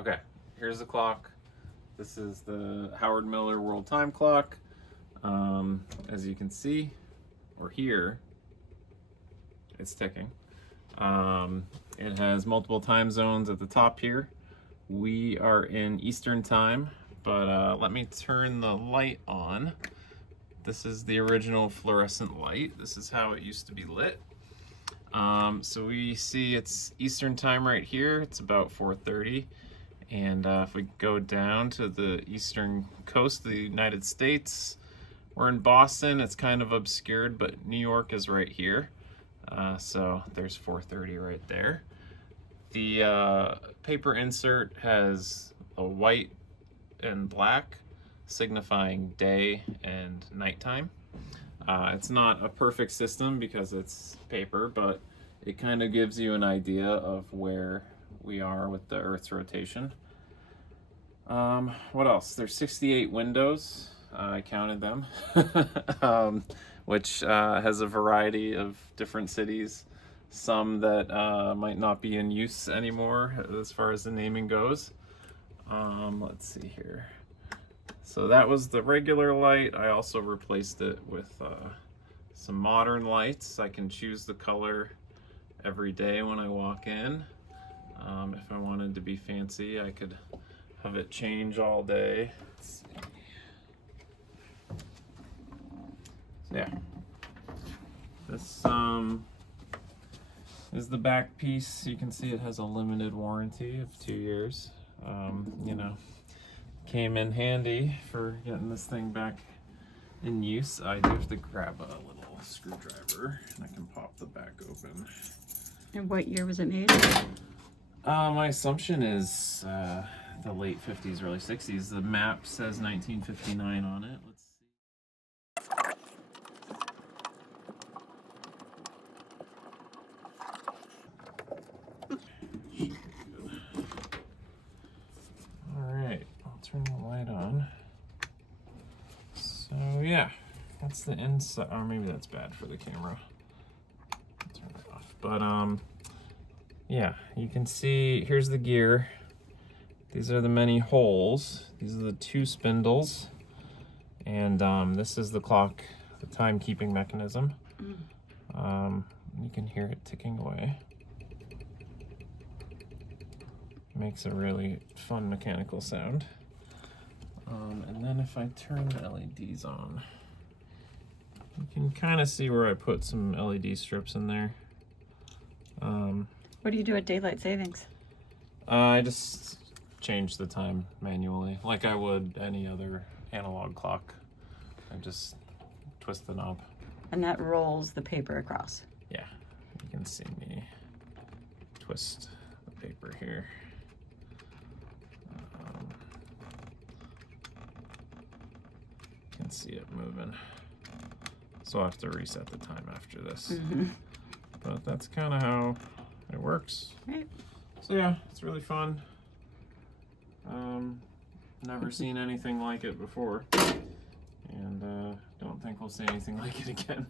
Okay, here's the clock. This is the Howard Miller World Time Clock. As you can see, or hear, it's ticking. It has multiple time zones at the top here. We are in Eastern Time, but let me turn the light on. This is the original fluorescent light. This is how it used to be lit. So we see it's Eastern Time right here. It's about 4:30. And if we go down to the eastern coast of the United States, we're in Boston. It's kind of obscured, but New York is right here. So there's 4:30 right there. The paper insert has a white and black, signifying day and nighttime. It's not a perfect system because it's paper, but it kind of gives you an idea of where we are with the Earth's rotation. What else? There's 68 windows. I counted them, which has a variety of different cities. Some that might not be in use anymore as far as the naming goes. Let's see here. So that was the regular light. I also replaced it with some modern lights. I can choose the color every day when I walk in. If I wanted to be fancy, I could have it change all day. Let's see. So yeah, this is the back piece. You can see it has a limited warranty of 2 years. You know, came in handy for getting this thing back in use. I do have to grab a little screwdriver and I can pop the back open. And what year was it made? My assumption is the late 50s, early 60s. The map says 1959 on it. Let's see. All right, I'll turn the light on. So yeah, that's the inside. Or maybe that's bad for the camera. I'll turn it off. But yeah, you can see here's the gear. These are the many holes. These are the 2 spindles. And this is the clock, the timekeeping mechanism. You can hear it ticking away. Makes a really fun mechanical sound. And then if I turn the LEDs on, you can kind of see where I put some LED strips in there. What do you do at daylight savings? I just change the time manually, like I would any other analog clock. I just twist the knob. And that rolls the paper across. Yeah, you can see me twist the paper here. You can see it moving. So I'll have to reset the time after this. But that's kind of how it works. Right. So yeah, it's really fun. Never seen anything like it before, and don't think we'll see anything like it again.